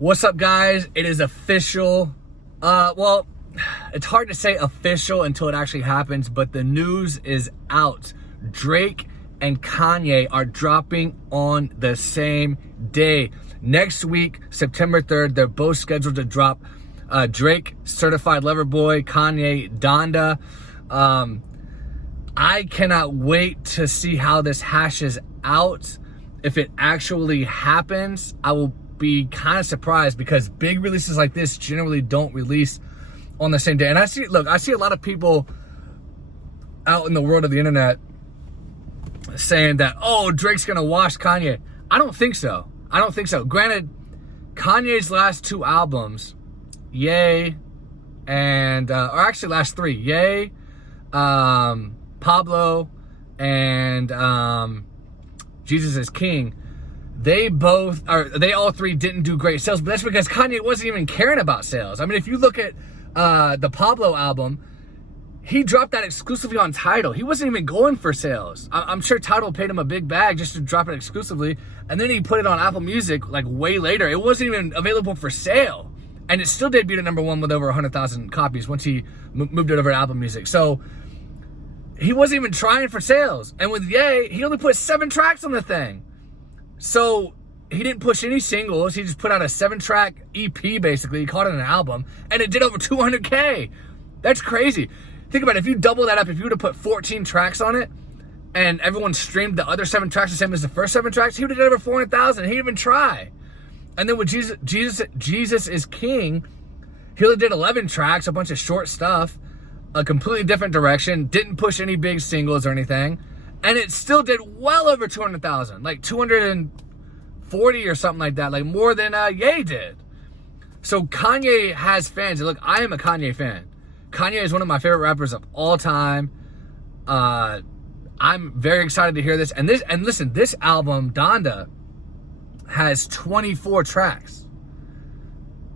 What's up, guys? It is official. Well, it's hard to say official until it actually happens, but the news is out. Drake and Kanye are dropping on the same day. Next week, September 3rd, they're both scheduled to drop. Drake, Certified Lover Boy, Kanye, Donda. I cannot wait to see how this hashes out. If it actually happens, I will be kind of surprised because big releases like this generally don't release on the same day. And I see a lot of people out in the world of the internet saying that, oh, Drake's gonna wash Kanye. I don't think so. Granted, Kanye's last two albums, Ye and or actually last three, Ye, Pablo, and Jesus is King, they all three didn't do great sales, but that's because Kanye wasn't even caring about sales. I mean, if you look at the Pablo album, he dropped that exclusively on Tidal. He wasn't even going for sales. I'm sure Tidal paid him a big bag just to drop it exclusively, and then he put it on Apple Music like way later. It wasn't even available for sale, and it still debuted at number one with over 100,000 copies once he moved it over to Apple Music. So he wasn't even trying for sales. And with Ye, he only put 7 tracks on the thing. So he didn't push any singles. He just put out a 7-track EP, basically. He called it an album, and it did over 200K. That's crazy. Think about it. If you double that up, if you would have put 14 tracks on it, and everyone streamed the other 7 tracks the same as the first 7 tracks, he would have done over 400,000. He didn't even try. And then with Jesus is King, he only did 11 tracks, a bunch of short stuff, a completely different direction, didn't push any big singles or anything, and it still did well over 200,000, like 240 or something like that, like more than Ye did. So Kanye has fans. And look, I am a Kanye fan. Kanye is one of my favorite rappers of all time. I'm very excited to hear this. And listen, this album, Donda, has 24 tracks.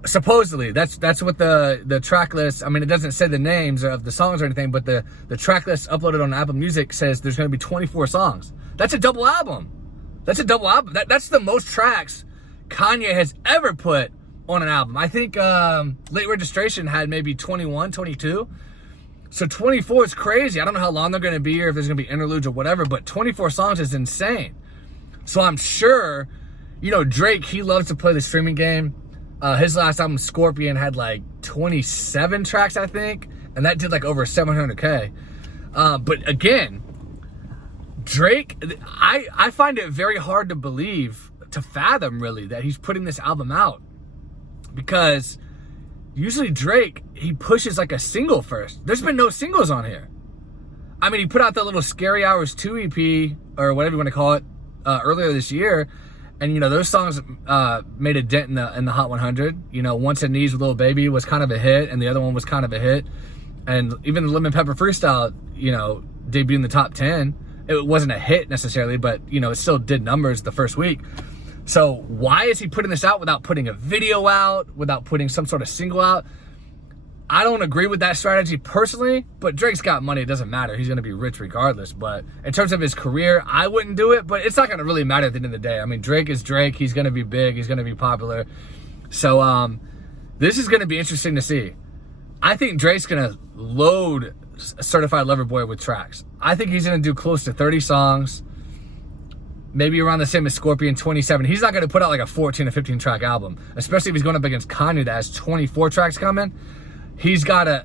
Supposedly, that's what the track list, I mean, it doesn't say the names of the songs or anything, but the track list uploaded on Apple Music says there's going to be 24 songs. That's a double album. That's the most tracks Kanye has ever put on an album. I think Late Registration had maybe 21, 22. So 24 is crazy. I don't know how long they're going to be or if there's going to be interludes or whatever, but 24 songs is insane. So I'm sure, Drake, he loves to play the streaming game. His last album, Scorpion, had like 27 tracks, I think, and that did like over 700K. But again, Drake, I find it very hard to fathom really that he's putting this album out, because usually Drake, he pushes like a single first. There's been no singles on here. I mean, he put out that little Scary Hours 2 EP, or whatever you want to call it, earlier this year. And, those songs made a dent in the Hot 100. Once at Knees with Lil Baby was kind of a hit, and the other one was kind of a hit. And even the Lemon Pepper Freestyle, debuted in the top 10. It wasn't a hit necessarily, but, it still did numbers the first week. So why is he putting this out without putting a video out, without putting some sort of single out? I don't agree with that strategy personally, but Drake's got money. It doesn't matter. He's going to be rich regardless. But in terms of his career, I wouldn't do it, but it's not going to really matter at the end of the day. I mean, Drake is Drake. He's going to be big. He's going to be popular. So this is going to be interesting to see. I think Drake's going to load Certified Lover Boy with tracks. I think he's going to do close to 30 songs, maybe around the same as Scorpion, 27. He's not going to put out like a 14 or 15 track album, especially if he's going up against Kanye that has 24 tracks coming. He's got to,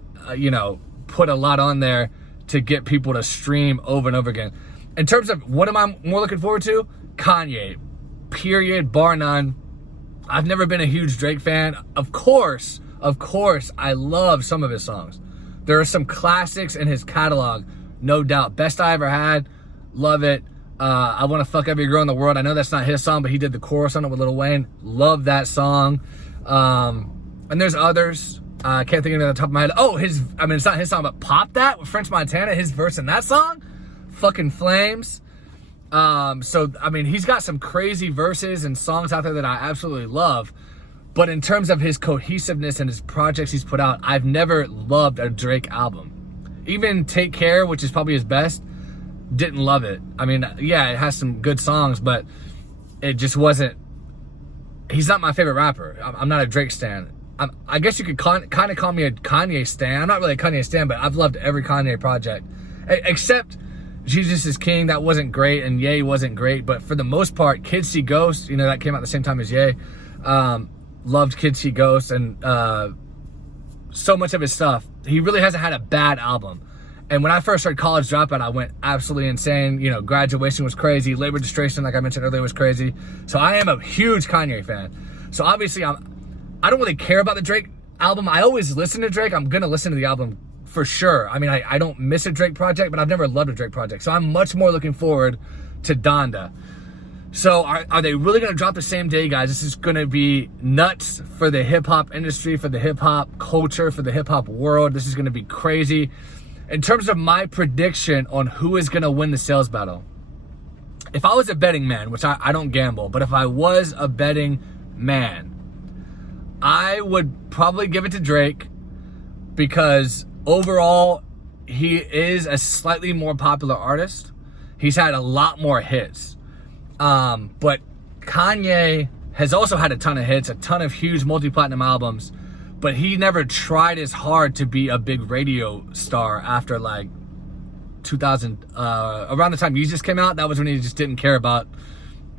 put a lot on there to get people to stream over and over again. In terms of what am I more looking forward to? Kanye, period, bar none. I've never been a huge Drake fan. Of course, I love some of his songs. There are some classics in his catalog, no doubt. Best I Ever Had, love it. I Want to Fuck Every Girl in the World. I know that's not his song, but he did the chorus on it with Lil Wayne. Love that song. And there's others. I can't think of it on the top of my head. It's not his song, but Pop That with French Montana, his verse in that song, fucking flames. He's got some crazy verses and songs out there that I absolutely love. But in terms of his cohesiveness and his projects he's put out, I've never loved a Drake album. Even Take Care, which is probably his best, didn't love it. I mean, yeah, it has some good songs, but it just wasn't he's not my favorite rapper. I'm not a Drake stan. I guess you could kind of call me a Kanye stan. I'm not really a Kanye stan, but I've loved every Kanye project. Except Jesus is King. That wasn't great, and Ye wasn't great. But for the most part, Kids See Ghosts, you know, that came out at the same time as Ye. Loved Kids See Ghosts, and so much of his stuff. He really hasn't had a bad album. And when I first heard College Dropout, I went absolutely insane. You know, Graduation was crazy. Labor Demonstration, like I mentioned earlier, was crazy. So I am a huge Kanye fan. So obviously, I don't really care about the Drake album. I always listen to Drake. I'm going to listen to the album for sure. I mean, I don't miss a Drake project, but I've never loved a Drake project. So I'm much more looking forward to Donda. So are they really going to drop the same day, guys? This is going to be nuts for the hip-hop industry, for the hip-hop culture, for the hip-hop world. This is going to be crazy. In terms of my prediction on who is going to win the sales battle, if I was a betting man, which I don't gamble, but if I was a betting man, I would probably give it to Drake because overall, he is a slightly more popular artist. He's had a lot more hits. But Kanye has also had a ton of hits, a ton of huge multi-platinum albums, but he never tried as hard to be a big radio star after like 2000, around the time Yeezus came out. That was when he just didn't care about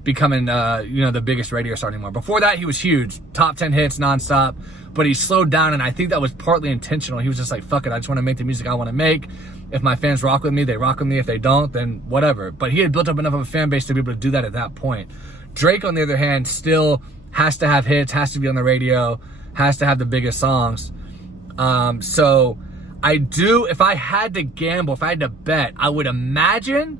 becoming, the biggest radio star anymore. Before that, he was huge, top 10 hits nonstop, but he slowed down, and I think that was partly intentional. He was just like, fuck it, I just want to make the music I want to make. If my fans rock with me, they rock with me. If they don't, then whatever. But he had built up enough of a fan base to be able to do that at that point. Drake, on the other hand, still has to have hits, has to be on the radio, has to have the biggest songs. So I do, if I had to gamble, if I had to bet, I would imagine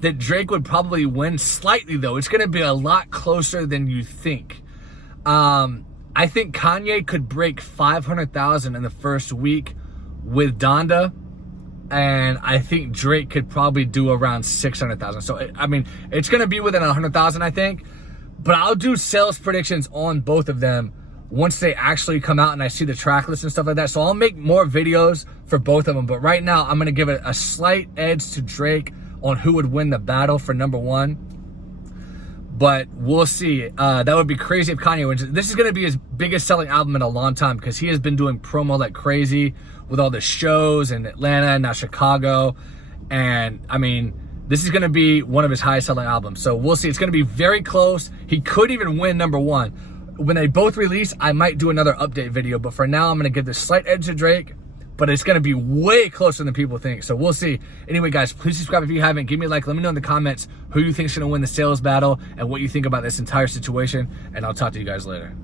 that Drake would probably win slightly, though. It's going to be a lot closer than you think. I think Kanye could break 500,000 in the first week with Donda. And I think Drake could probably do around 600,000. So, I mean, it's going to be within 100,000, I think. But I'll do sales predictions on both of them once they actually come out and I see the track list and stuff like that. So I'll make more videos for both of them. But right now, I'm going to give it a slight edge to Drake on who would win the battle for number one. But we'll see. That would be crazy if Kanye wins. This is going to be his biggest selling album in a long time because he has been doing promo like crazy with all the shows in Atlanta and now Chicago. And I mean, this is going to be one of his highest selling albums. So we'll see. It's going to be very close. He could even win number one. When they both release, I might do another update video. But for now, I'm going to give this slight edge to Drake. But it's going to be way closer than people think. So we'll see. Anyway, guys, please subscribe if you haven't. Give me a like. Let me know in the comments who you think is going to win the sales battle and what you think about this entire situation. And I'll talk to you guys later.